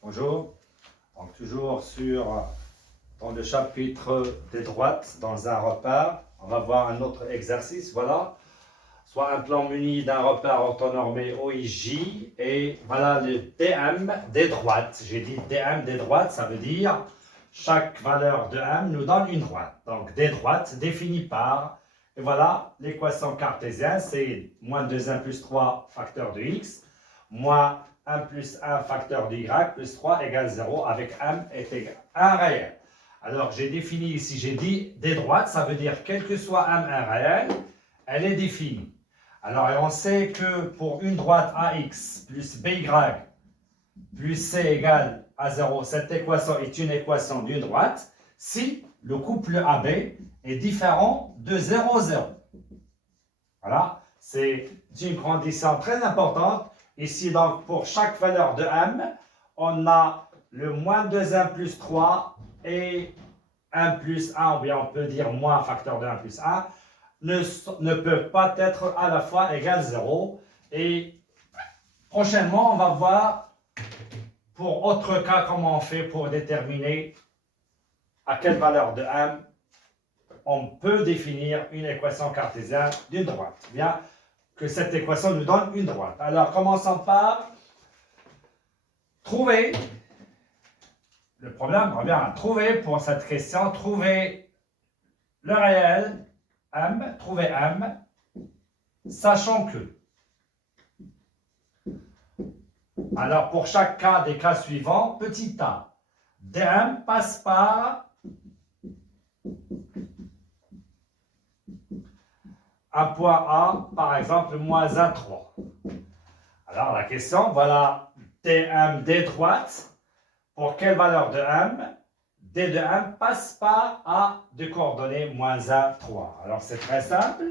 Bonjour, donc toujours dans le chapitre des droites dans un repère, on va voir un autre exercice, voilà, soit un plan muni d'un repère orthonormé OIJ et voilà le DM des droites. J'ai dit DM des droites, ça veut dire chaque valeur de M nous donne une droite. Donc des droites définies par, et voilà l'équation cartésienne, c'est moins 2m plus 3 facteur de x, moins 1 plus 1 facteur de y plus 3 égale 0 avec m est égal à 1 réel. Alors j'ai défini ici, j'ai dit des droites, ça veut dire quel que soit m un réel, elle est définie. Alors on sait que pour une droite ax plus by plus c égale à 0, cette équation est une équation d'une droite si le couple AB est différent de 0, 0. Voilà, c'est une condition très importante. Ici, donc, pour chaque valeur de m, on a le moins 2m plus 3 et 1 plus 1, ou bien on peut dire moins facteur de 1 plus 1, ne peuvent pas être à la fois égal 0. Et prochainement, on va voir pour autre cas comment on fait pour déterminer à quelle valeur de m on peut définir une équation cartésienne d'une droite. Bien que cette équation nous donne une droite. Alors, commençons par trouver. Le problème revient à trouver pour cette question, trouver le réel m, trouver m, sachant que. Alors, pour chaque cas des cas suivants, petit a, dm passe par un point A, par exemple, moins A3. Alors, la question, voilà, dm des droites, pour quelle valeur de m d de m passe par A de coordonnées moins A3. Alors, c'est très simple.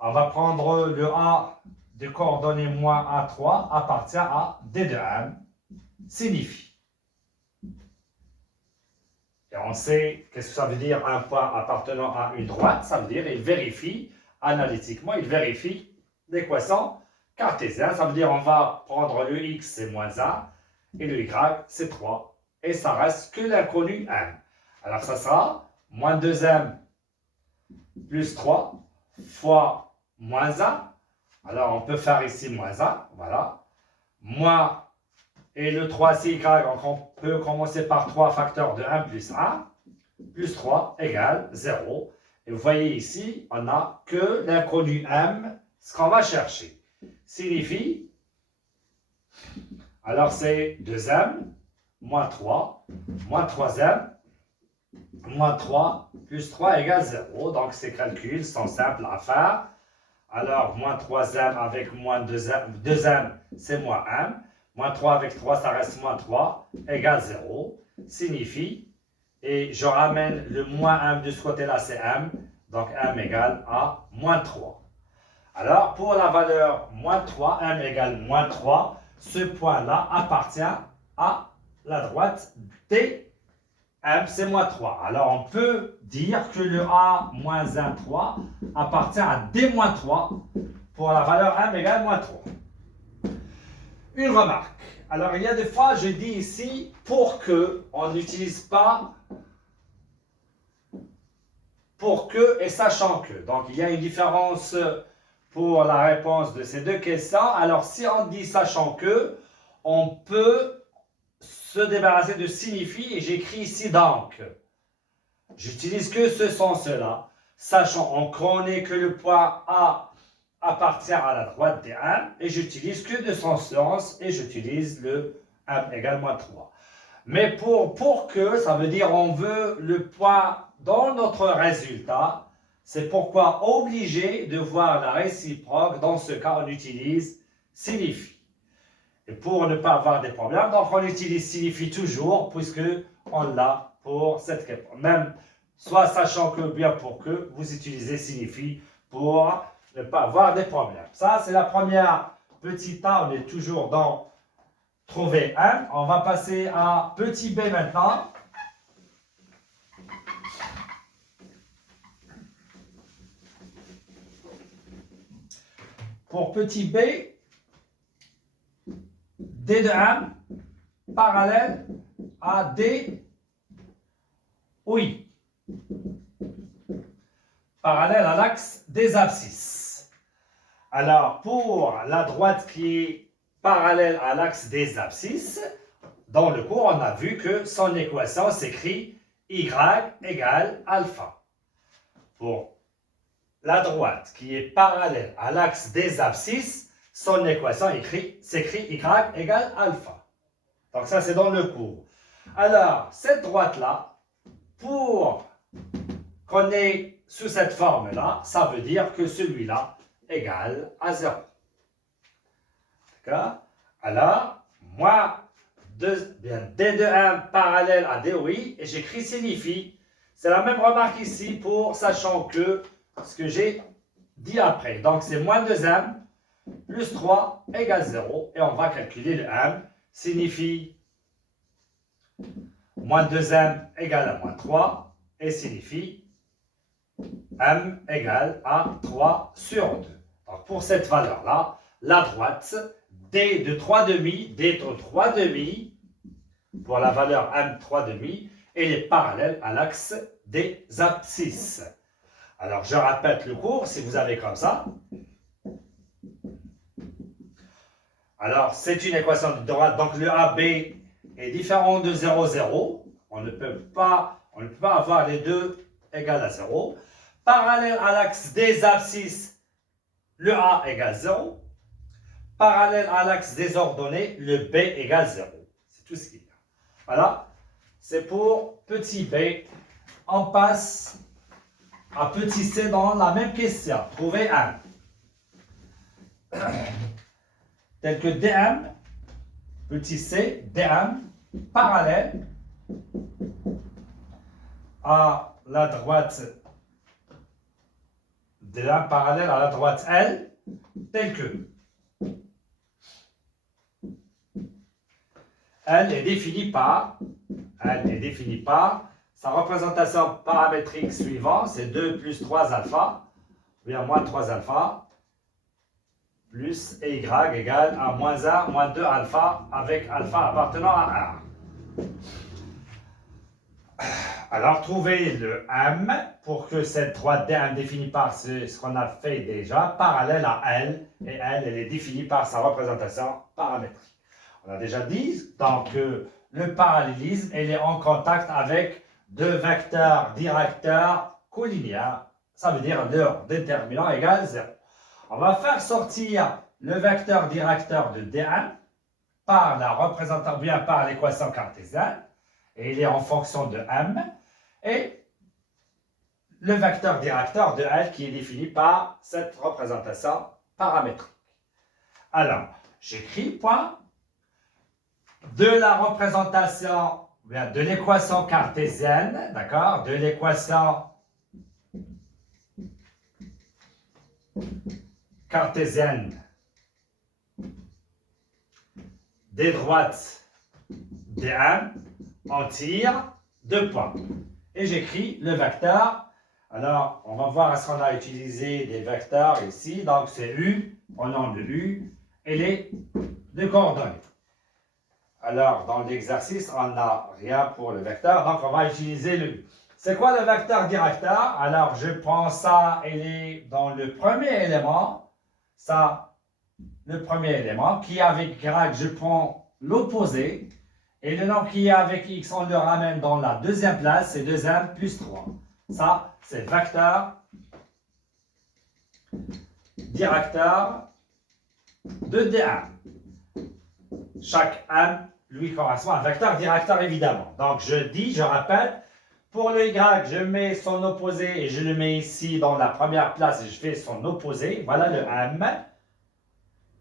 On va prendre le A de coordonnées moins A3 appartient à d de m, signifie. Et on sait qu'est-ce que ça veut dire un point appartenant à une droite. Ça veut dire il vérifie, analytiquement, il vérifie l'équation cartésienne. Ça veut dire on va prendre le x, c'est moins 1, et le y, c'est 3. Et ça reste que l'inconnu m. Alors ça sera moins 2m plus 3 fois moins 1. Alors on peut faire ici moins 1, voilà. Moins, et le 3 c'est y, donc on peut commencer par 3 facteurs de 1 plus 1, plus 3 égale 0. Et vous voyez ici, on n'a que l'inconnu m, ce qu'on va chercher. Signifie, alors c'est 2m, moins 3, moins 3m, moins 3, plus 3 égale 0. Donc ces calculs sont simples à faire. Alors, moins 3m avec moins 2m, c'est moins m. Moins 3 avec 3, ça reste moins 3, égale 0. Signifie, et je ramène le moins m de ce côté-là, c'est m. Donc, m égale à moins 3. Alors, pour la valeur moins 3, m égale moins 3, ce point-là appartient à la droite D. M, c'est moins 3. Alors, on peut dire que le A moins 1, 3 appartient à D moins 3 pour la valeur M égale moins 3. Une remarque. Alors, il y a des fois, je dis ici, pour que, on n'utilise pas pour que et sachant que. Donc, il y a une différence pour la réponse de ces deux questions. Alors, si on dit sachant que, on peut se débarrasser de signifie et j'écris ici donc. J'utilise que ce sens-là, sachant on connaît que le point A appartient à la droite des m et j'utilise que de son sens et j'utilise le m égale moins 3. Mais pour que, ça veut dire on veut le point dans notre résultat, c'est pourquoi obligé de voir la réciproque, dans ce cas on utilise signifie. Et pour ne pas avoir des problèmes, donc on utilise signifie toujours puisque on l'a pour cette réponse. Même soit sachant que bien pour que, vous utilisez signifie pour ne pas avoir des problèmes. Ça, c'est la première petite A. On est toujours dans trouver M. On va passer à petit b maintenant. Pour petit b, D de M parallèle à D, oui, parallèle à l'axe des abscisses. Alors, pour la droite qui est parallèle à l'axe des abscisses, dans le cours, on a vu que son équation s'écrit y égale alpha. Pour la droite qui est parallèle à l'axe des abscisses, son équation s'écrit y égale alpha. Donc ça, c'est dans le cours. Alors, cette droite-là, pour qu'on ait sous cette forme-là, ça veut dire que celui-là égale à 0. D'accord? Alors, moi, D de 1 parallèle à DOI, et j'écris signifie. C'est la même remarque ici pour sachant que ce que j'ai dit après. Donc, c'est moins 2m plus 3 égale 0. Et on va calculer le m. Signifie moins 2m égale à moins 3. Et signifie m égale à 3 sur 2. Donc, pour cette valeur-là, la droite D de 3 demi, D de 3 demi, pour la valeur m 3 demi, elle est parallèle à l'axe des abscisses. Alors, je répète le cours, si vous avez comme ça. Alors, c'est une équation de droite, donc le AB est différent de 0, 0. On ne peut pas avoir les deux égales à 0. Parallèle à l'axe des abscisses, le A égale 0. Parallèle à l'axe des ordonnées, le B égale 0. C'est tout ce qu'il y a. Voilà, c'est pour petit b. On passe à petit c dans la même question. Trouver m. Tel que dm, petit c, dm, parallèle à la droite dm, parallèle à la droite L, tel que L est définie par sa représentation paramétrique suivante, c'est 2 plus 3 alpha, ou bien moins 3 alpha, plus y égale à moins 1, moins 2 alpha, avec alpha appartenant à 1. Alors, trouvez le m pour que cette droite DM définie par ce qu'on a fait déjà, parallèle à L, et L, elle est définie par sa représentation paramétrique. On a déjà dit donc que le parallélisme il est en contact avec deux vecteurs directeurs collinéaires. Ça veut dire leur déterminant égale 0. On va faire sortir le vecteur directeur de D1 par la représentation, bien par l'équation cartésienne, et il est en fonction de M, et le vecteur directeur de L qui est défini par cette représentation paramétrique. Alors, j'écris point de la représentation, de l'équation cartésienne, d'accord, de l'équation cartésienne des droites D1, on tire 2 points. Et j'écris le vecteur. Alors, on va voir est-ce qu'on a utilisé des vecteurs ici. Donc, c'est U, au nom de U, et les deux coordonnées. Alors, dans l'exercice, on n'a rien pour le vecteur, donc on va utiliser le U. C'est quoi le vecteur directeur? Alors, je prends ça, il est dans le premier élément. Ça, le premier élément, qui est avec Y, je prends l'opposé. Et le nombre qui est avec X, on le ramène dans la deuxième place, c'est 2m plus 3. Ça, c'est le vecteur directeur de D1. Chaque M lui correspond à un vecteur directeur, évidemment. Donc, je répète, pour le Y, je mets son opposé et je le mets ici dans la première place et je fais son opposé. Voilà le M.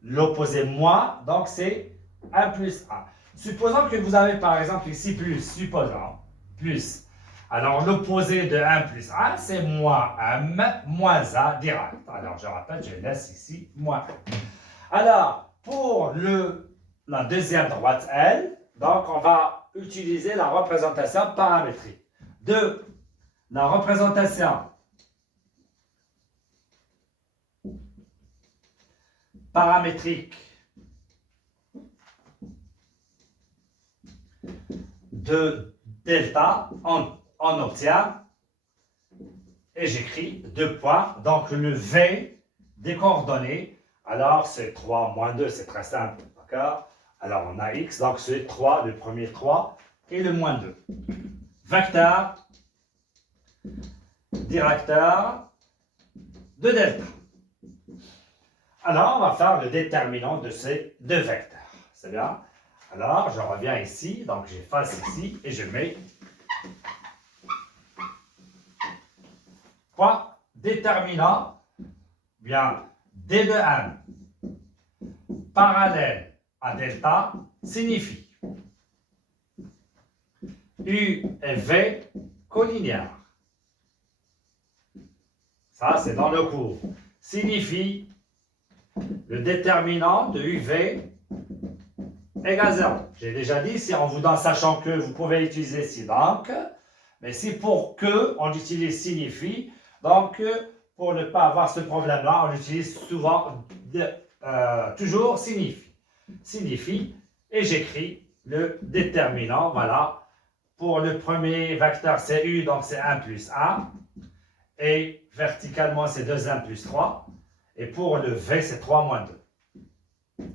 L'opposé moins, donc c'est 1 plus 1. Supposons que vous avez par exemple ici plus, supposons, plus. Alors l'opposé de 1 plus 1, c'est moins M, moins 1 direct. Alors je rappelle, je laisse ici moins 1. Alors, pour la deuxième droite L, donc on va utiliser la représentation paramétrique. De la représentation paramétrique de delta, on obtient, et j'écris 2 points, donc le V des coordonnées, alors c'est 3 moins 2, c'est très simple, d'accord? Alors on a X, donc c'est 3, le premier 3, et le moins 2. Vecteur, directeur de delta. Alors, on va faire le déterminant de ces deux vecteurs. C'est bien? Alors, je reviens ici, donc j'efface ici et je mets point déterminant, bien D de M parallèle à delta signifie U et V collinéaires. Ça, c'est dans le cours. Signifie le déterminant de UV égale 0. J'ai déjà dit, si on vous donne, sachant que vous pouvez utiliser si donc, mais si pour que, on utilise signifie, donc pour ne pas avoir ce problème-là, on utilise souvent, toujours signifie. Signifie, et j'écris le déterminant, voilà. Pour le premier vecteur, c'est U, donc c'est 1 plus 1. Et verticalement, c'est 2m plus 3. Et pour le V, c'est 3 moins 2.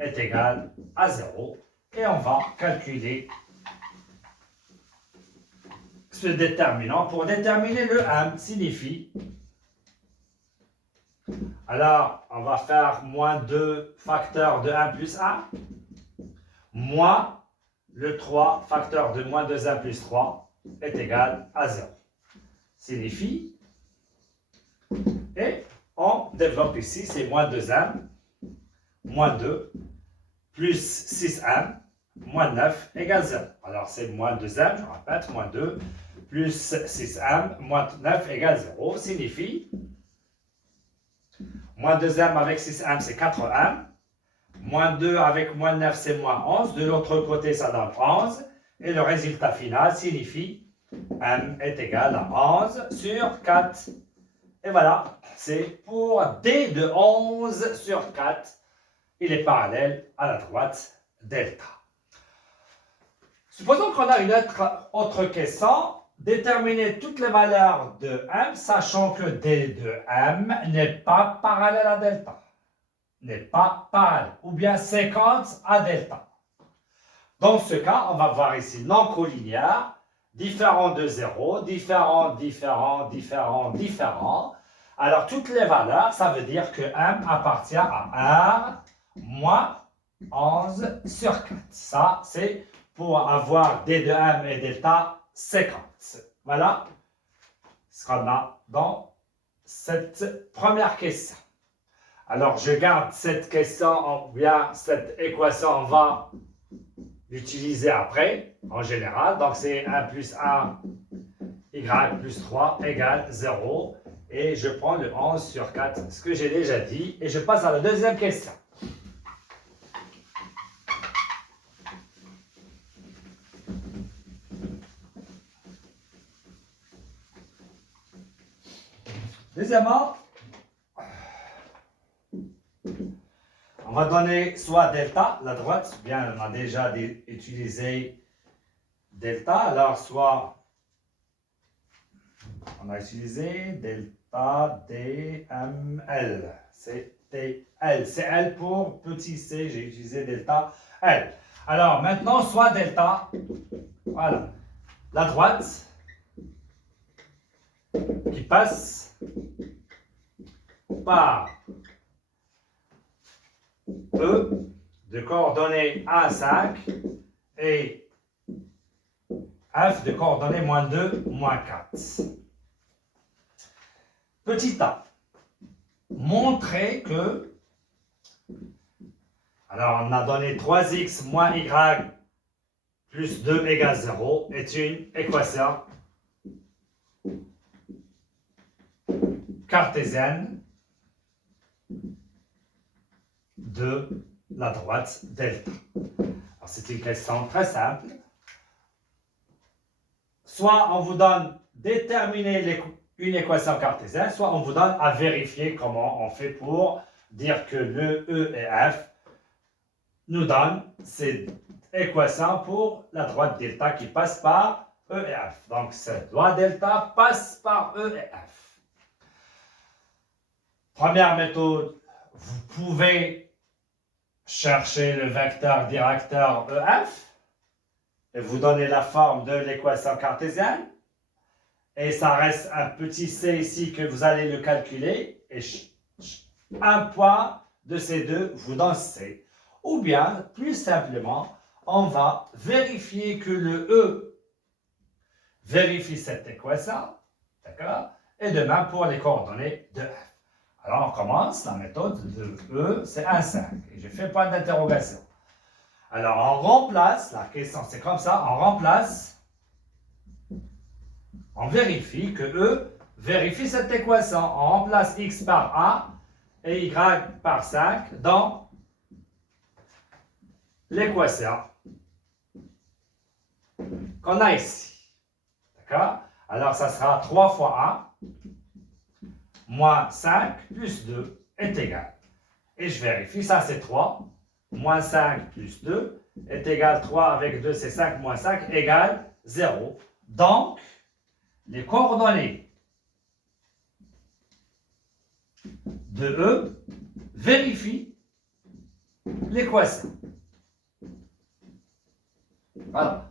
Est égal à 0. Et on va calculer ce déterminant. Pour déterminer le M, signifie. Alors, on va faire moins 2 facteur de 1 plus 1. Moins le 3 facteur de moins 2m plus 3 est égal à 0. Signifie. Et on développe ici, c'est moins 2m, moins 2, plus 6m, moins 9 égale 0. Alors c'est moins 2m, je répète, moins 2, plus 6m, moins 9 égale 0. Signifie, moins 2m avec 6m, c'est 4m. Moins 2 avec moins 9, c'est moins 11. De l'autre côté, ça donne 11. Et le résultat final signifie m est égal à 11 sur 4. Et voilà, c'est pour D de 11 sur 4. Il est parallèle à la droite delta. Supposons qu'on a une autre question. Déterminer toutes les valeurs de m, sachant que D de m n'est pas parallèle à delta. N'est pas parallèle, ou bien 50 à delta. Dans ce cas, on va voir ici non collinéaire, différent de 0, différent, différent, différent, différent. Alors, toutes les valeurs, ça veut dire que m appartient à 1 moins 11 sur 4. Ça, c'est pour avoir D de m et delta 50. Voilà ce qu'on a dans cette première question. Alors, je garde cette question, ou bien cette équation, on va l'utiliser après, en général. Donc, c'est 1 plus 1, y plus 3 égale 0. Et je prends le 11 sur 4, ce que j'ai déjà dit. Et je passe à la deuxième question. Deuxièmement, on va donner soit delta, la droite, bien on a déjà utilisé delta, alors soit on a utilisé delta DML, c'est TL, c'est L pour petit c, j'ai utilisé delta L. Alors maintenant, soit delta, voilà, la droite qui passe par E de coordonnées 1, 5 et F de coordonnées moins 2, moins 4. Petit a, montrer que, alors on a donné 3x moins y plus 2 égale 0 est une équation cartésienne de la droite delta. C'est une question très simple. Soit on vous donne déterminer une équation cartésienne, soit on vous donne à vérifier comment on fait pour dire que le E et F nous donne cette équation pour la droite delta qui passe par E et F. Donc, cette droite delta passe par E et F. Première méthode, vous pouvez chercher le vecteur directeur EF et vous donnez la forme de l'équation cartésienne. Et ça reste un petit c ici que vous allez le calculer. Et un point de ces deux vous donne c. Ou bien, plus simplement, on va vérifier que le E vérifie cette équation. D'accord? Et de même pour les coordonnées de F. Alors, on commence. La méthode de E, c'est 1, 5. Et je fais point d'interrogation. Alors, on remplace, la question c'est comme ça, on remplace, on vérifie que E vérifie cette équation. On remplace x par 1 et y par 5 dans l'équation qu'on a ici. D'accord? Alors, ça sera 3 fois 1 moins 5 plus 2 est égal. Et je vérifie, ça c'est 3. Moins 5 plus 2 est égal 3 avec 2, c'est 5 moins 5 égale 0. Donc, les coordonnées de E vérifient l'équation. Voilà.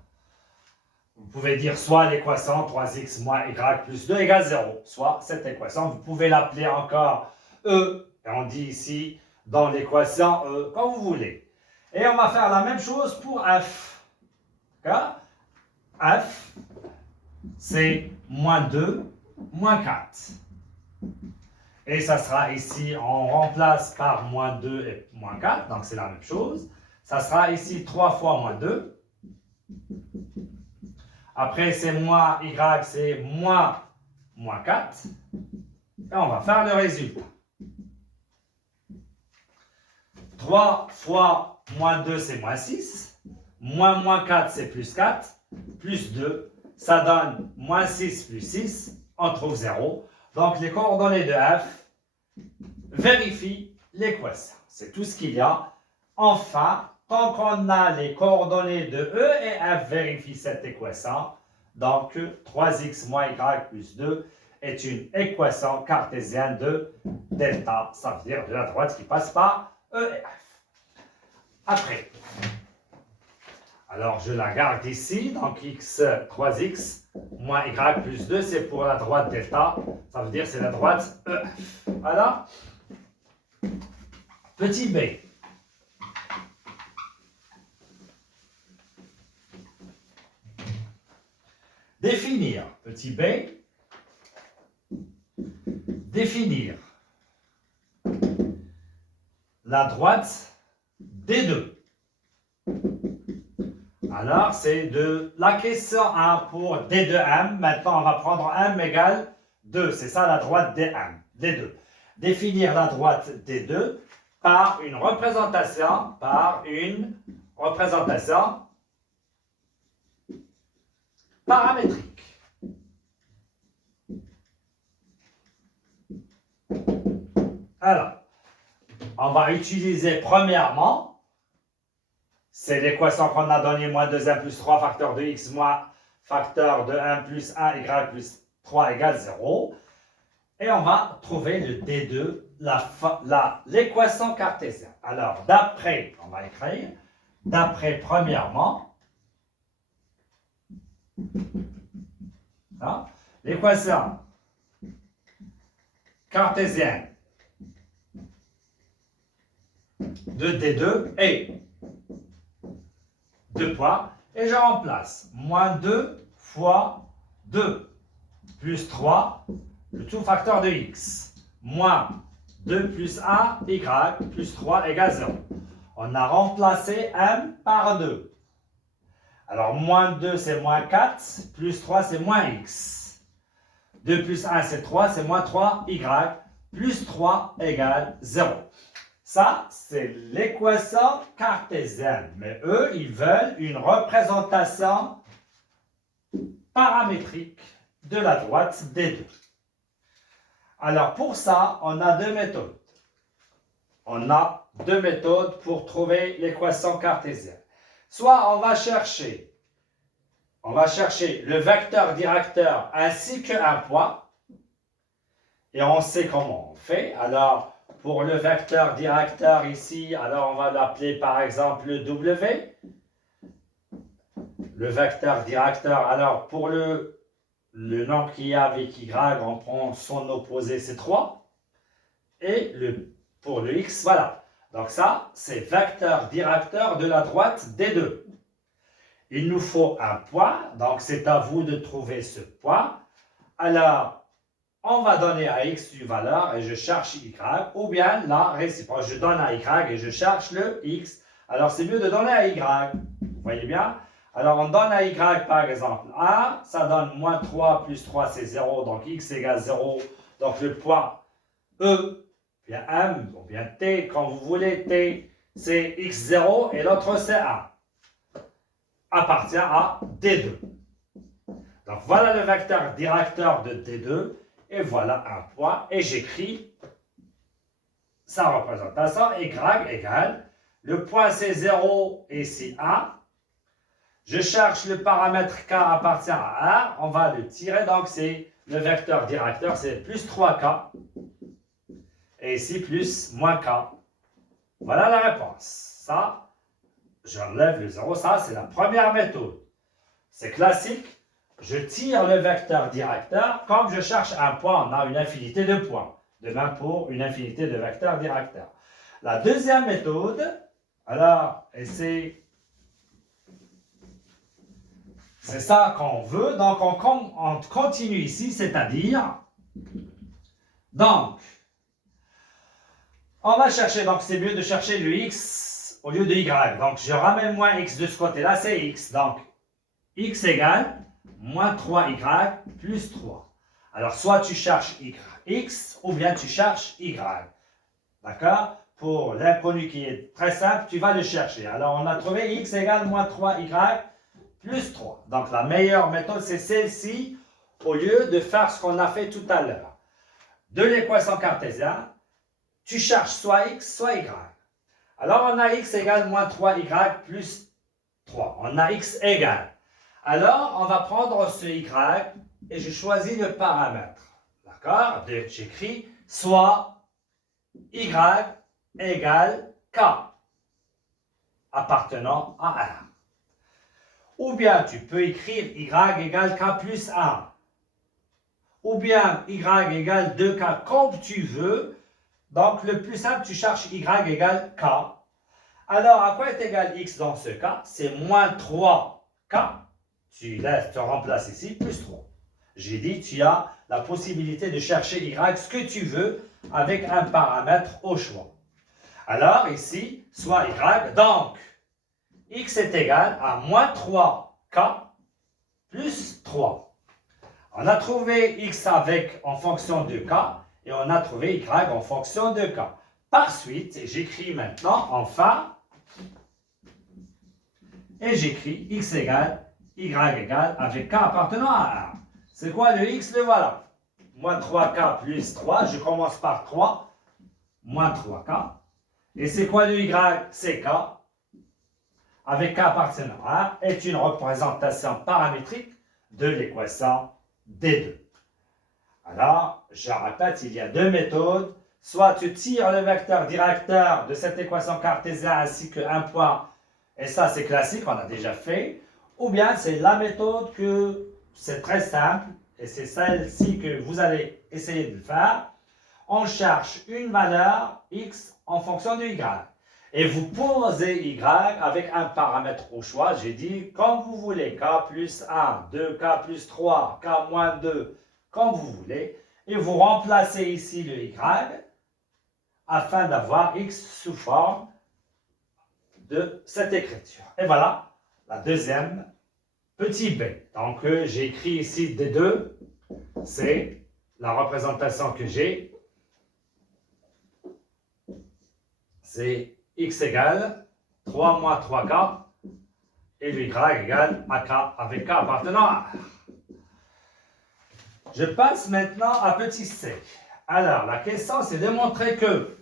Vous pouvez dire soit l'équation 3x moins y plus 2 égale 0, soit cette équation. Vous pouvez l'appeler encore E, et on dit ici dans l'équation E, comme vous voulez. Et on va faire la même chose pour F. D'accord? F, c'est moins 2, moins 4. Et ça sera ici, on remplace par moins 2 et moins 4, donc c'est la même chose. Ça sera ici 3 fois moins 2. Après, c'est moins y, c'est moins 4. Et on va faire le résultat. 3 fois moins 2, c'est moins 6. Moins 4, c'est plus 4. Plus 2, ça donne moins 6 plus 6. On trouve 0. Donc, les coordonnées de F vérifient l'équation. C'est tout ce qu'il y a. Enfin, tant qu'on a les coordonnées de E et F vérifient cette équation, donc 3x moins y plus 2 est une équation cartésienne de delta, ça veut dire de la droite qui passe par E et F. Après, alors je la garde ici, donc x 3x moins y plus 2, c'est pour la droite delta, ça veut dire c'est la droite EF. Voilà. Petit b. Définir, petit b, définir la droite des deux. Alors, c'est de la question 1 pour D2M. Maintenant, on va prendre M égale 2. C'est ça la droite DM, D2. Définir la droite D2 par une représentation, paramétrique. Alors, on va utiliser premièrement, c'est l'équation qu'on a donnée, moins 2m plus 3 facteur de x moins facteur de 1 plus 1 y plus 3 égale 0. Et on va trouver le D2, l'équation cartésienne. Alors, d'après, on va écrire, d'après premièrement, l'équation cartésienne de D2 est 2 points, et je remplace moins 2 fois 2 plus 3, le tout facteur de x, moins 2 plus 1, y plus 3 égale 0. On a remplacé m par 2. Alors, moins 2, c'est moins 4, plus 3, c'est moins x. 2 plus 1, c'est 3, c'est moins 3, y, plus 3 égale 0. Ça, c'est l'équation cartésienne. Mais eux, ils veulent une représentation paramétrique de la droite des deux. Alors, pour ça, on a deux méthodes. On a deux méthodes pour trouver l'équation cartésienne. Soit on va chercher le vecteur directeur ainsi qu'un point. Et on sait comment on fait. Alors, pour le vecteur directeur ici, alors on va l'appeler par exemple le W. Le vecteur directeur, alors pour le nombre qui est avec Y, on prend son opposé, c'est 3. Et pour le X, voilà. Donc ça, c'est vecteur directeur de la droite des deux. Il nous faut un point, donc c'est à vous de trouver ce point. Alors, on va donner à X une valeur et je cherche Y, ou bien la réciproque, je donne à Y et je cherche le X. Alors, c'est mieux de donner à Y. Vous voyez bien? Alors, on donne à Y, par exemple, 1, ça donne moins 3 plus 3, c'est 0, donc X égale 0. Donc, le point E, bien M, ou bien T, quand vous voulez, T, c'est X0 et l'autre, c'est 1. Appartient à D2. Donc, voilà le vecteur directeur de D2. Et voilà un point. Et j'écris sa représentation. Y égale. Le point c'est 0 et c'est 1. Je cherche le paramètre K appartient à 1. On va le tirer. Donc, c'est le vecteur directeur. C'est plus 3K. Et ici, plus moins K. Voilà la réponse. Ça, j'enlève le 0. Ça, c'est la première méthode. C'est classique. Je tire le vecteur directeur. Comme je cherche un point, on a une infinité de points. De même pour une infinité de vecteurs directeurs. La deuxième méthode, alors, et c'est ça qu'on veut. Donc, on continue ici, c'est-à-dire, donc, on va chercher, donc c'est mieux de chercher le x au lieu de y. Donc, je ramène moins x de ce côté-là, c'est x. Donc, x égale moins 3y plus 3. Alors, soit tu cherches x ou bien tu cherches y. D'accord? Pour l'inconnu qui est très simple, tu vas le chercher. Alors, on a trouvé x égale moins 3y plus 3. Donc, la meilleure méthode, c'est celle-ci, au lieu de faire ce qu'on a fait tout à l'heure. De l'équation cartésienne, tu cherches soit x, soit y. Alors, on a x égale moins 3y plus 3. On a x égale. Alors, on va prendre ce y et je choisis le paramètre. D'accord? J'écris soit y égale k appartenant à 1. Ou bien tu peux écrire y égale k plus 1. Ou bien y égale 2k comme tu veux. Donc, le plus simple, tu cherches y égale k. Alors, à quoi est égal x dans ce cas? C'est moins 3k. Tu remplaces ici, plus 3. J'ai dit, tu as la possibilité de chercher y, ce que tu veux, avec un paramètre au choix. Alors, ici, soit y, donc, x est égal à moins 3k plus 3. On a trouvé x en fonction de k, et on a trouvé y en fonction de k. Par suite, j'écris maintenant, enfin, et j'écris x égale y égale avec k appartenant à 1. C'est quoi le x? Le voilà. Moins 3k plus 3. Je commence par 3. Moins 3k. Et c'est quoi le y? C'est k. Avec k appartenant à 1 est une représentation paramétrique de l'équation D2. Alors, je répète, il y a deux méthodes. Soit tu tires le vecteur directeur de cette équation cartésienne ainsi qu'un point. Et ça, c'est classique, on a déjà fait. Ou bien, c'est la méthode que c'est très simple, et c'est celle-ci que vous allez essayer de faire. On cherche une valeur x en fonction de y. Et vous posez y avec un paramètre au choix. J'ai dit, comme vous voulez, k plus 1, 2k plus 3, k moins 2, comme vous voulez. Et vous remplacez ici le y afin d'avoir x sous forme de cette écriture. Et voilà la deuxième, petit b. Donc, j'ai écrit ici D2, c'est la représentation que j'ai. C'est x égale 3 moins 3k et le y égale ak avec k appartenant à 1. Je passe maintenant à petit c. Alors, la question, c'est de montrer que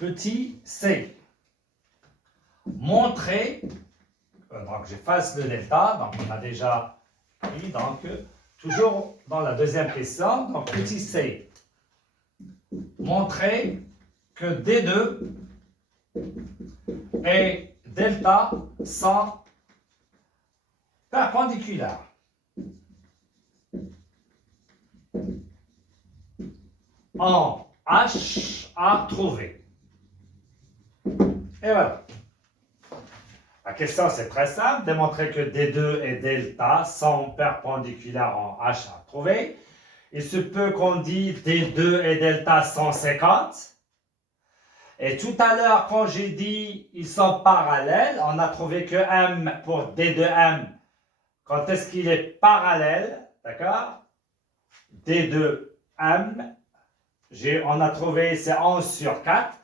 petit c. Montrer, donc j'efface le delta, donc on a déjà pris, donc toujours dans la deuxième question, donc petit c. Montrer que D2 et delta sont perpendiculaires. En H à trouver. Et voilà. La question c'est très simple, démontrer que D2 et delta sont perpendiculaires en H à trouver. Il se peut qu'on dise D2 et delta sont 50. Et tout à l'heure, quand j'ai dit ils sont parallèles, on a trouvé que M pour D2M, quand est-ce qu'il est parallèle, d'accord? D2M, on a trouvé c'est 11 sur 4,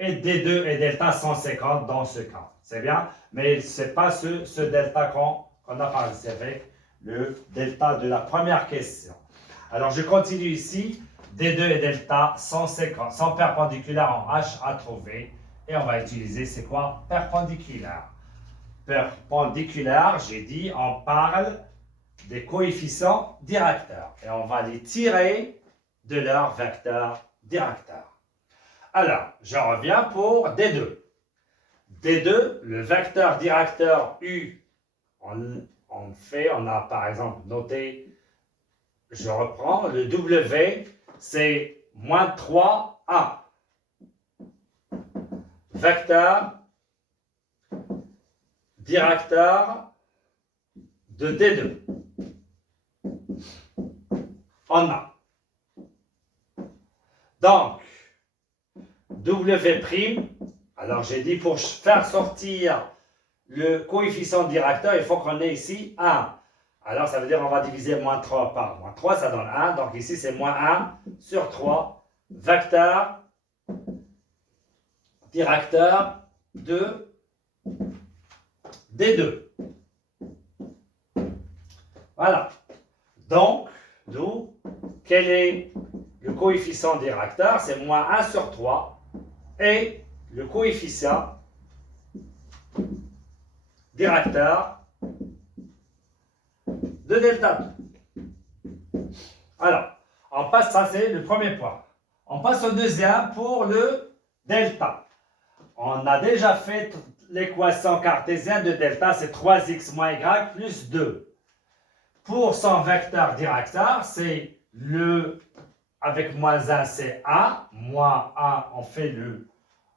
et D2 et delta sont 50 dans ce cas. C'est bien, mais ce n'est pas ce delta qu'on a parlé, c'est avec le delta de la première question. Alors je continue ici. D2 et delta sont perpendiculaires en H à trouver. Et on va utiliser, c'est quoi? Perpendiculaire. Perpendiculaire, j'ai dit, on parle des coefficients directeurs. Et on va les tirer de leur vecteur directeur. Alors, je reviens pour D2. D2, le vecteur directeur U, on a par exemple noté, je reprends, le W, c'est moins 3A. Vecteur directeur de D2. On a. Donc, W', alors j'ai dit pour faire sortir le coefficient directeur, il faut qu'on ait ici 1. Alors, ça veut dire qu'on va diviser moins 3 par moins 3, ça donne 1. Donc, ici, c'est moins 1 sur 3. Vecteur directeur de D2. Voilà. Donc, d'où, quel est le coefficient directeur? C'est moins 1 sur 3. Et le coefficient directeur de delta 2. Alors, on passe, ça c'est le premier point. On passe au deuxième pour le delta. On a déjà fait l'équation cartésienne de delta, c'est 3x moins y plus 2. Pour son vecteur directeur, c'est le, avec moins 1, c'est 1. Moins 1, on fait le,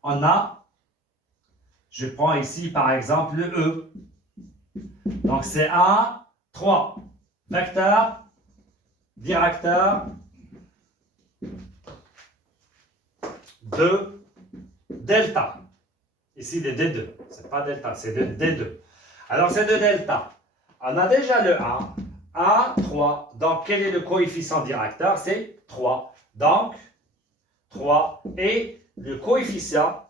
on a, je prends ici par exemple le E. Donc c'est 1, 3. Vecteur directeur de delta. Ici de D2. Ce n'est pas delta, c'est de D2. Alors c'est de delta. On a déjà le 1. 1, 3. Donc quel est le coefficient directeur? C'est 3. Donc 3. Et le coefficient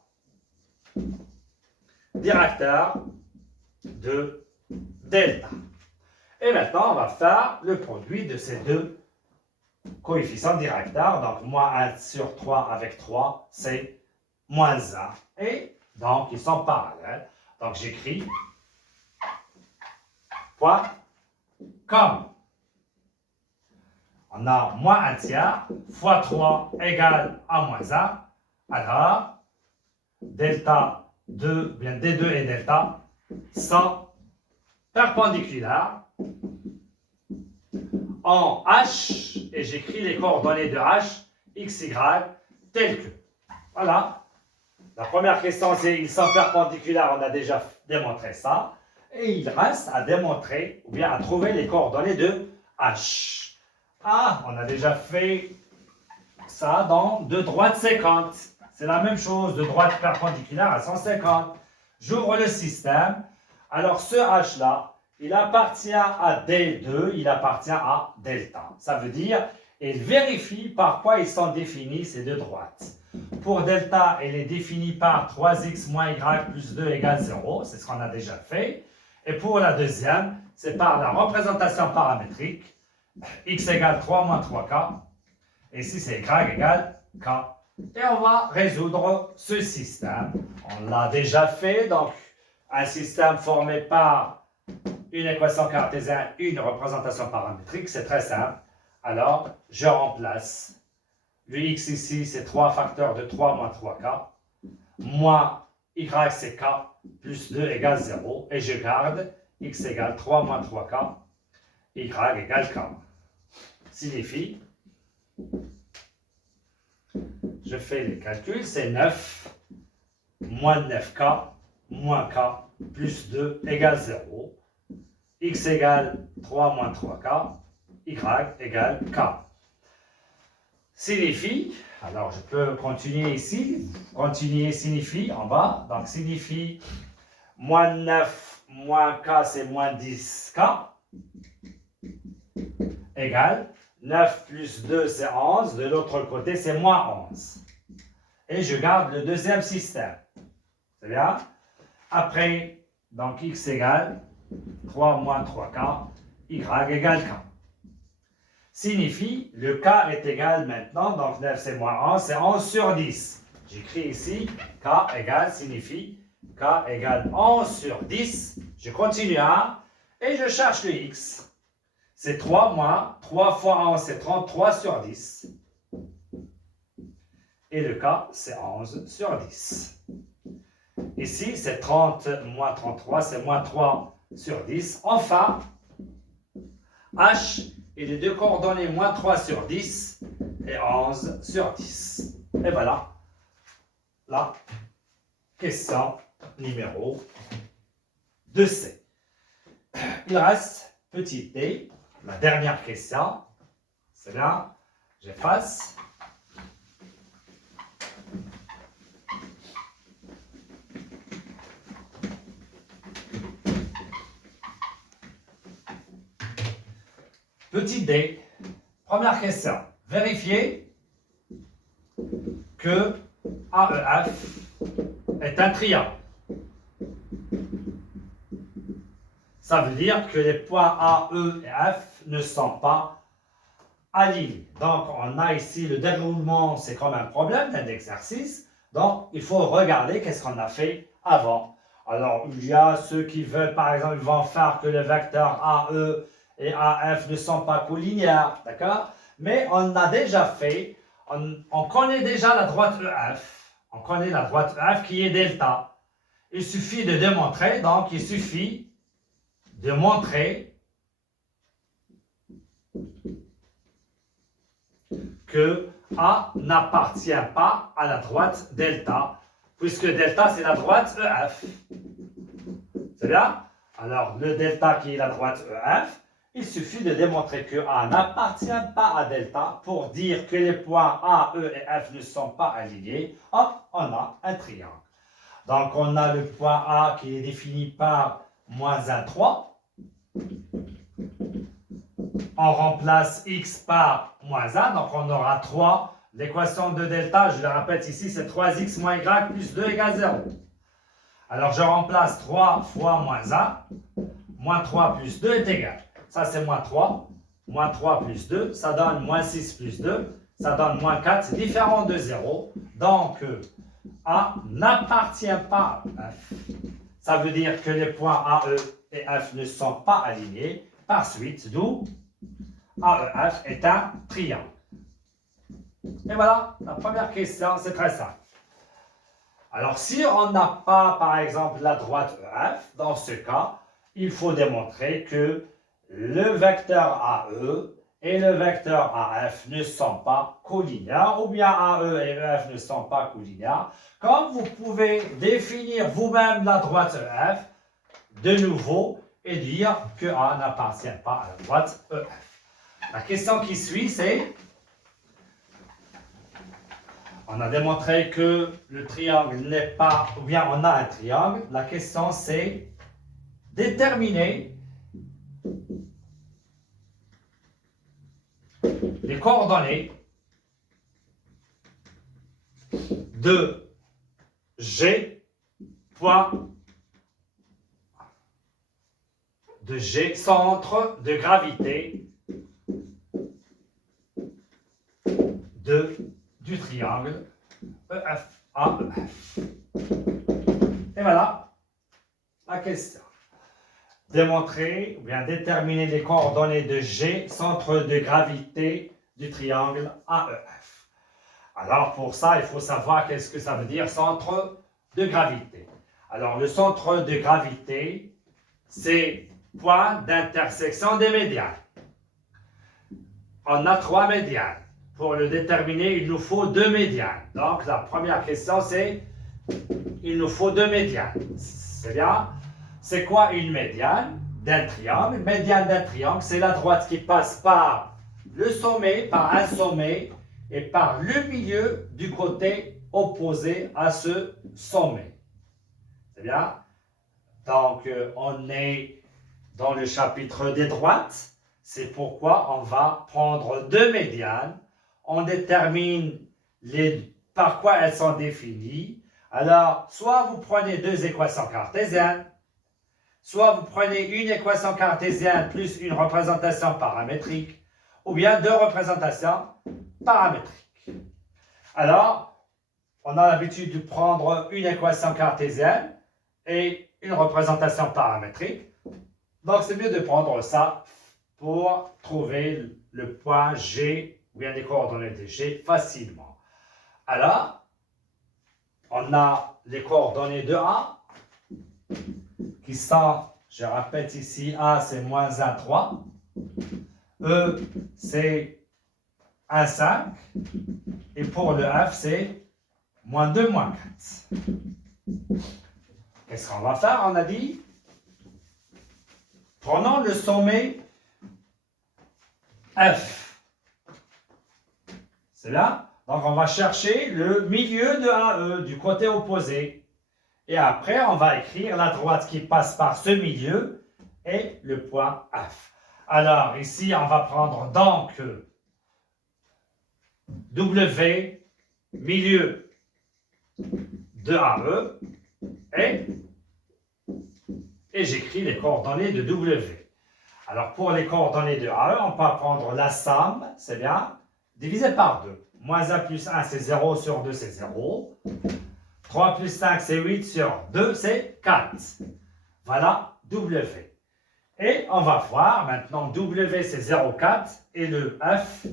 directeur de delta. Et maintenant, on va faire le produit de ces deux coefficients directeurs. Donc, moins 1 sur 3 avec 3, c'est moins 1. Et donc, ils sont parallèles. Donc, j'écris point comme. On a moins 1 tiers fois 3 égale à moins 1. Alors, delta 2, bien D2 et delta sont perpendiculaires en H, et j'écris les coordonnées de H, X, Y, telles que. Voilà. La première question, c'est ils sont perpendiculaires, on a déjà démontré ça. Et il reste à démontrer, ou bien à trouver les coordonnées de H. Ah, on a déjà fait ça dans de droite 50. C'est la même chose, de droite perpendiculaire à 150. J'ouvre le système. Alors ce H-là, il appartient à D2, il appartient à delta. Ça veut dire, il vérifie par quoi ils sont définis ces deux droites. Pour delta, elle est définie par 3x moins y plus 2 égale 0. C'est ce qu'on a déjà fait. Et pour la deuxième, c'est par la représentation paramétrique. X égale 3 moins 3k. Et ici, c'est y égale k et on va résoudre ce système. On l'a déjà fait, donc un système formé par une équation cartésienne, une représentation paramétrique, c'est très simple. Alors, je remplace le x ici, c'est 3 facteurs de 3 moins 3k, moins y, c'est k, plus 2 égale 0, et je garde x égale 3 moins 3k, y égale k. Signifie, je fais les calculs, c'est 9 moins 9k moins k plus 2 égale 0. X égale 3 moins 3k, y égale k. Signifie, alors je peux continuer ici, continuer signifie en bas, donc signifie moins 9 moins k c'est moins 10k, égale 9 plus 2 c'est 11, de l'autre côté c'est moins 11. Et je garde le deuxième système. C'est bien? Après, donc x égale 3 moins 3k, y égale k. Signifie, le k est égal maintenant, donc 9 c'est moins 11, c'est 11 sur 10. J'écris ici, k égale, signifie, k égale 11 sur 10. Je continue à, et je cherche le x. C'est 3 moins, 3 fois 11 c'est 33 sur 10. Et le k c'est 11 sur 10. Ici c'est 30 moins 33, c'est moins 3 sur 10. Enfin, h et les deux coordonnées moins 3 sur 10 et 11 sur 10. Et voilà la question numéro 2C. Il reste petit d, la dernière question. C'est là, j'efface. Petit d, première question. Vérifiez que AEF est un triangle. Ça veut dire que les points A, E et F ne sont pas alignés. Donc, on a ici le déroulement, c'est comme un problème d'un exercice. Donc, il faut regarder qu'est-ce qu'on a fait avant. Alors, il y a ceux qui veulent, par exemple, ils vont faire que les vecteurs AE et AF ne sont pas collinéaires, d'accord? Mais on a déjà fait, on connaît déjà la droite EF. On connaît la droite EF qui est delta. Il suffit de démontrer, donc il suffit de montrer que A n'appartient pas à la droite delta, puisque delta c'est la droite EF. C'est bien? Alors le delta qui est la droite EF, il suffit de démontrer que A n'appartient pas à delta pour dire que les points A, E et F ne sont pas alignés. Hop, on a un triangle. Donc on a le point A qui est défini par moins 1, 3. On remplace x par moins 1, donc on aura 3. L'équation de delta, je le répète ici, c'est 3x moins y plus 2 égale 0. Alors je remplace 3 fois moins 1, moins 3 plus 2 est égal. Ça c'est moins 3 plus 2, ça donne moins 6 plus 2, ça donne moins 4, c'est différent de 0. Donc A n'appartient pas à F. Ça veut dire que les points AE et F ne sont pas alignés. Par suite, d'où AEF est un triangle. Et voilà, la première question, c'est très simple. Alors, si on n'a pas, par exemple, la droite EF, dans ce cas, il faut démontrer que le vecteur AE et le vecteur AF ne sont pas collinéaires, ou bien AE et EF ne sont pas collinéaires. Comme vous pouvez définir vous-même la droite EF, de nouveau, et dire que A n'appartient pas à la droite EF. La question qui suit, c'est, on a démontré que le triangle n'est pas, ou bien on a un triangle. La question c'est déterminer les coordonnées de G, point de G, centre de gravité du triangle EF, AEF. Et voilà la question. Démontrer ou bien déterminer les coordonnées de G, centre de gravité du triangle AEF. Alors pour ça, il faut savoir qu'est-ce que ça veut dire centre de gravité. Alors le centre de gravité, c'est point d'intersection des médianes. On a 3 médianes. Pour le déterminer, il nous faut 2 médianes. Donc la première question, c'est il nous faut 2 médianes. C'est bien. C'est quoi une médiane d'un triangle? Une médiane d'un triangle, c'est la droite qui passe par le sommet, par un sommet, et par le milieu du côté opposé à ce sommet. C'est bien? Donc, on est dans le chapitre des droites. C'est pourquoi on va prendre 2 médianes. On détermine par quoi elles sont définies. Alors, soit vous prenez 2 équations cartésiennes, soit vous prenez une équation cartésienne plus une représentation paramétrique, ou bien 2 représentations paramétriques. Alors, on a l'habitude de prendre une équation cartésienne et une représentation paramétrique. Donc, c'est mieux de prendre ça pour trouver le point G, ou bien les coordonnées de G facilement. Alors, on a les coordonnées de A, qui sont, je répète ici, A c'est moins 1, 3, E c'est 1, 5, et pour le F c'est moins 2, moins 4. Qu'est-ce qu'on va faire? On a dit, prenons le sommet F. C'est là. Donc on va chercher le milieu de AE du côté opposé. Et après, on va écrire la droite qui passe par ce milieu et le point F. Alors, ici, on va prendre donc W, milieu de AE, et j'écris les coordonnées de W. Alors, pour les coordonnées de AE, on va prendre la somme, c'est bien, divisé par 2. Moins 1 plus 1, c'est 0 sur 2, c'est 0. 3 plus 5, c'est 8 sur 2, c'est 4. Voilà W. Et on va voir maintenant, W c'est 0,4 et le F,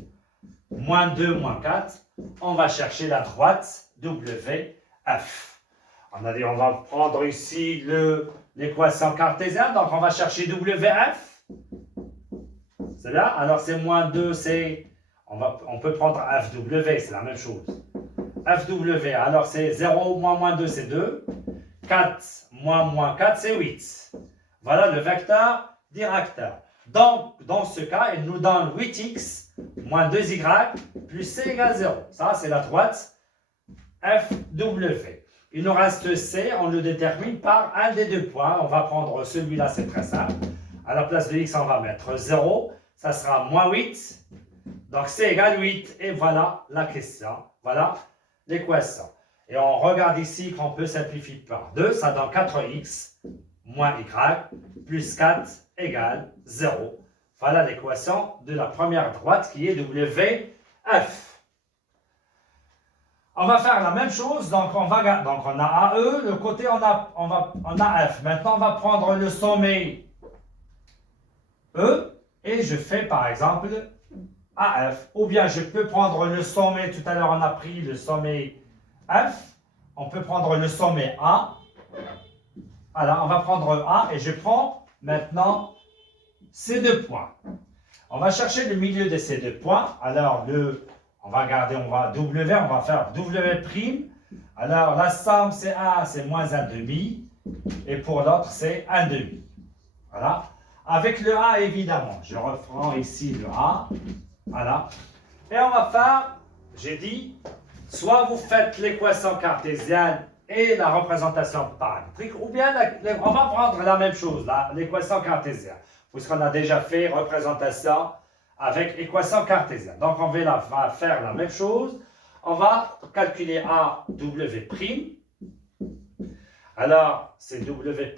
moins 2, moins 4. On va chercher la droite WF. On a dit, on va prendre ici l'équation cartésienne, donc on va chercher WF. C'est là, alors c'est moins 2, c'est... On peut prendre FW, c'est la même chose. FW, alors c'est 0 moins moins 2, c'est 2. 4 moins 4, c'est 8. Voilà le vecteur directeur. Donc, dans ce cas, il nous donne 8x moins 2y plus c égale 0. Ça, c'est la droite FW. Il nous reste C, on le détermine par un des 2 points. On va prendre celui-là, c'est très simple. À la place de x, on va mettre 0. Ça sera moins 8. Donc, c égale 8. Et voilà la question. Voilà l'équation. Et on regarde ici qu'on peut simplifier par 2. Ça donne 4x moins y plus 4 égale 0. Voilà l'équation de la première droite qui est WF. On va faire la même chose, donc on a AE, le côté on a F. Maintenant on va prendre le sommet E et je fais par exemple AF. Ou bien je peux prendre le sommet, tout à l'heure on a pris le sommet F, on peut prendre le sommet A. Alors on va prendre A et je prends maintenant ces 2 points. On va chercher le milieu de ces 2 points. Alors on va W, on va faire W'. Alors, la somme, c'est 1, c'est moins 1 demi. Et pour l'autre, c'est 1 demi. Voilà. Avec le A, évidemment. Je reprends ici le A. Voilà. Et on va faire, j'ai dit, soit vous faites l'équation cartésienne et la représentation paramétrique, ou bien on va prendre la même chose, l'équation cartésienne. Puisqu'on a déjà fait représentation avec équation cartésienne. Donc, on va faire la même chose. On va calculer A, W'. Alors, c'est W',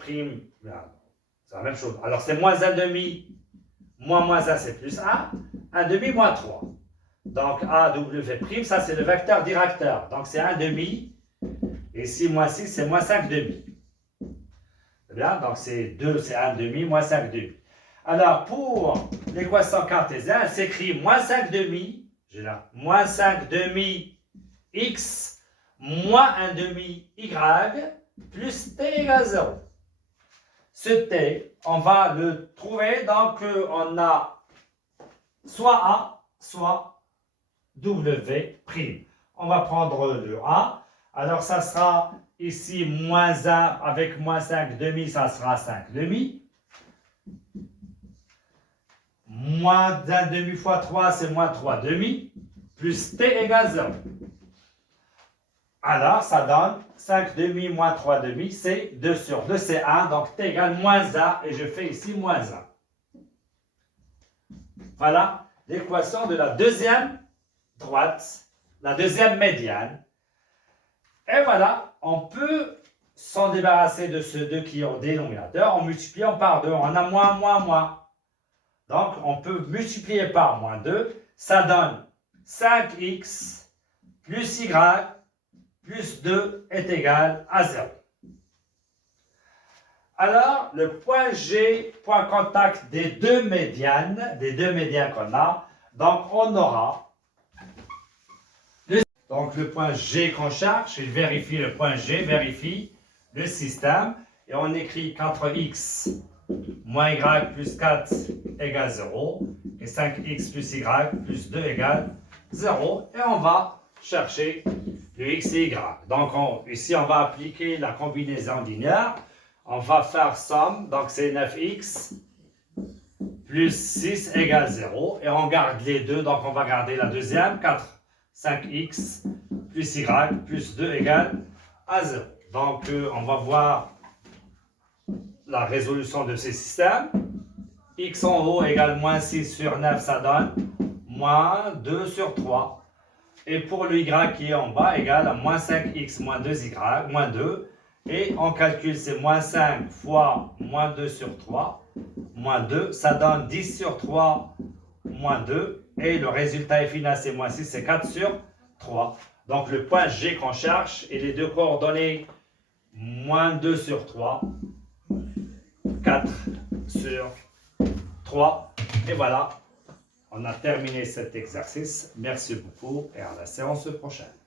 c'est la même chose. Alors, c'est moins 1 demi, moins 1, c'est plus 1. 1 demi, moins 3. Donc AW', ça c'est le vecteur directeur. Donc c'est 1 demi. Et ici, moins 6, c'est moins 5 demi. C'est bien? Donc c'est 2, c'est 1 demi, moins 5 demi. Alors pour l'équation cartésienne, elle s'écrit moins 5 demi. J'ai là, moins 5 demi x moins 1 demi y plus t égale 0. Ce t, on va le trouver. Donc on a soit A, soit W'. On va prendre le A. Alors, ça sera ici moins 1 avec moins 5 demi, ça sera 5 demi. Moins 1 demi fois 3, c'est moins 3 demi. Plus t égale 0. Alors, ça donne 5 demi moins 3 demi, c'est 2 sur 2, c'est 1. Donc, t égale moins 1 et je fais ici moins 1. Voilà l'équation de la deuxième droite, la deuxième médiane. Et voilà, on peut s'en débarrasser de ce 2 qui est au dénominateur en multipliant par 2. On a moins, moins, moins. Donc, on peut multiplier par moins 2. Ça donne 5x plus y plus 2 est égal à 0. Alors, le point G, point contact des deux médianes qu'on a, donc on aura le point G qu'on cherche, il vérifie le point G, vérifie le système, et on écrit 4x moins y plus 4 égale 0, et 5x plus y plus 2 égale 0, et on va chercher le x et y. Donc ici on va appliquer la combinaison linéaire, on va faire somme, donc c'est 9x plus 6 égale 0, et on garde les deux, donc on va garder la deuxième, 5x plus y plus 2 égale à 0. Donc, on va voir la résolution de ces systèmes. X en haut égale moins 6 sur 9, ça donne moins 2 sur 3. Et pour le y qui est en bas, égale à moins 5x moins 2y, moins 2. Et on calcule, c'est moins 5 fois moins 2 sur 3, moins 2. Ça donne 10 sur 3, moins 2. Et le résultat final, c'est moins 6, c'est 4 sur 3. Donc le point G qu'on cherche et les deux coordonnées, moins 2 sur 3, 4 sur 3. Et voilà, on a terminé cet exercice. Merci beaucoup et à la séance prochaine.